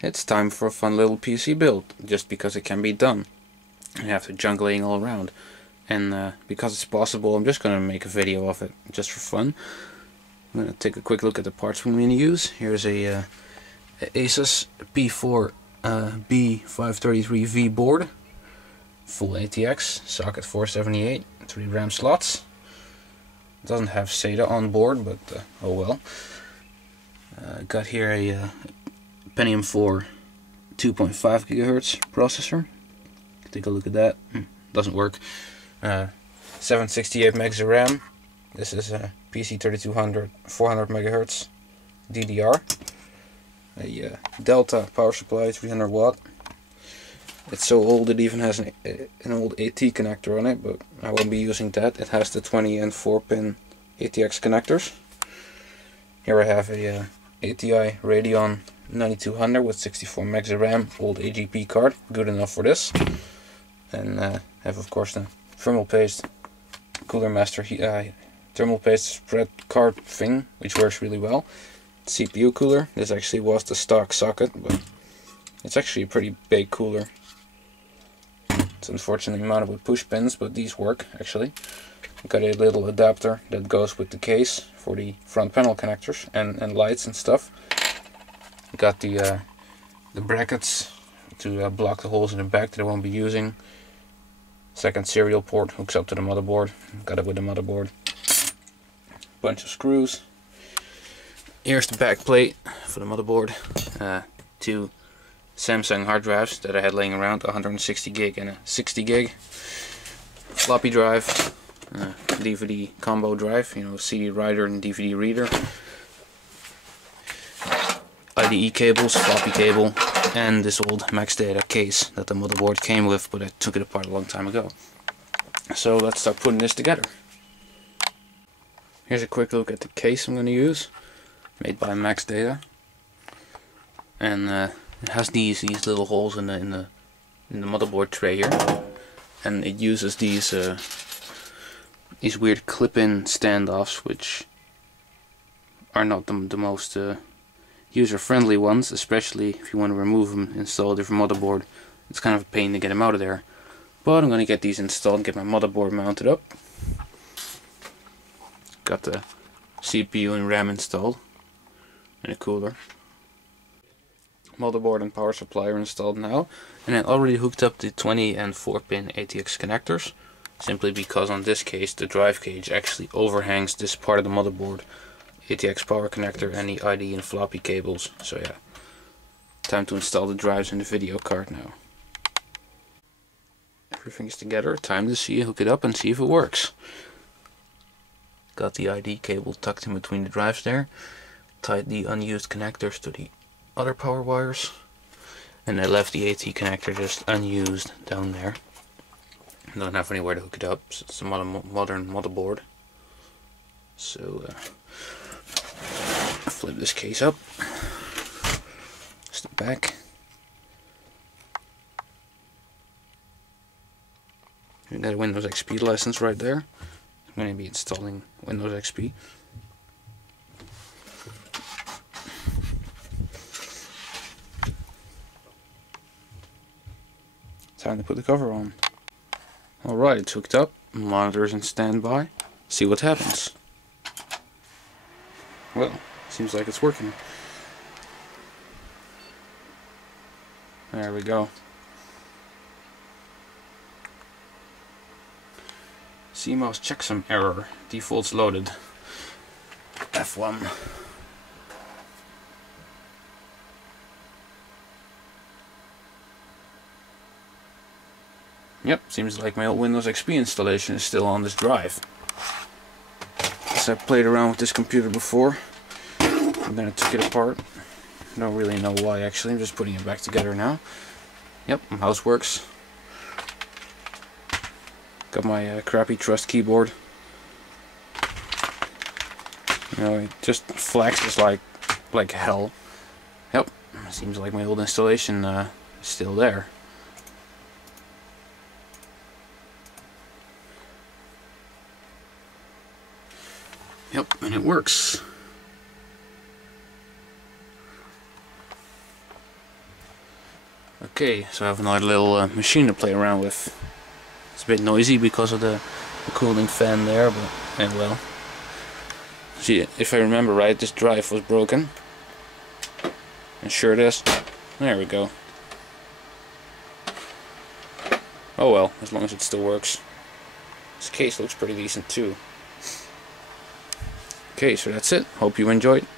it's time for a fun little PC build, just because it can be done. I have to jungling all around, and because it's possible, I'm just gonna make a video of it, just for fun. I'm gonna take a quick look at the parts we're gonna use. Here's a Asus P4 B533V board, full ATX, socket 478, 3 RAM slots. It doesn't have SATA on board, but oh well. Got here a Pentium 4 2.5 GHz processor. Take a look at that. Doesn't work. 768 megs of RAM. This is a PC3200 400 MHz DDR. A Delta power supply, 300 watt. It's so old it even has an old AT connector on it, but I won't be using that. It has the 20 and 4 pin ATX connectors. Here I have a ATI Radeon 9200 with 64 megs of RAM, old AGP card, good enough for this. And have of course the thermal paste Cooler Master thermal paste spread card thing, which works really well. CPU cooler. This actually was the stock socket, but it's actually a pretty big cooler. It's unfortunately mounted with push pins, but these work actually. Got a little adapter that goes with the case for the front panel connectors and lights and stuff. Got the brackets to block the holes in the back that I won't be using. Second serial port hooks up to the motherboard. Got it with the motherboard. Bunch of screws. Here's the back plate for the motherboard. 2 Samsung hard drives that I had laying around, 160 gig and a 60 gig. Floppy drive. DVD combo drive, you know, CD writer and DVD reader. IDE cables, floppy cable, and this old Max Data case that the motherboard came with, but I took it apart a long time ago. So let's start putting this together. Here's a quick look at the case I'm going to use, made by Max Data, and it has these little holes in the motherboard tray here, and it uses these weird clip-in standoffs, which are not the most user-friendly ones, especially if you want to remove them, install a different motherboard. It's kind of a pain to get them out of there. But I'm going to get these installed and get my motherboard mounted up. Got the CPU and RAM installed, and a cooler. Motherboard and power supply are installed now, and I already hooked up the 20 and 4 pin ATX connectors, simply because on this case the drive cage actually overhangs this part of the motherboard, ATX power connector and the IDE and floppy cables. So yeah, time to install the drives in the video card now. Everything's together, time to hook it up and see if it works. Got the IDE cable tucked in between the drives there, tied the unused connectors to the other power wires, and I left the AT connector just unused down there. I don't have anywhere to hook it up, so it's a modern motherboard. So flip this case up. Step back. We got a Windows XP license right there. I'm going to be installing Windows XP. Time to put the cover on. Alright, it's hooked up. Monitors in standby. See what happens. Well, seems like it's working. There we go. CMOS checksum error. Defaults loaded. F1. Yep, seems like my old Windows XP installation is still on this drive. As I played around with this computer before, and then I took it apart. I don't really know why actually, I'm just putting it back together now. Yep, mouse works. Got my crappy Trust keyboard. You know, it just flexes like hell. Yep, seems like my old installation is still there. Yep, and it works. Okay, so I have another little machine to play around with. It's a bit noisy because of the cooling fan there, but well. See, if I remember right, this drive was broken. And sure it is. There we go. Oh well, as long as it still works. This case looks pretty decent too. Okay, so that's it. Hope you enjoyed.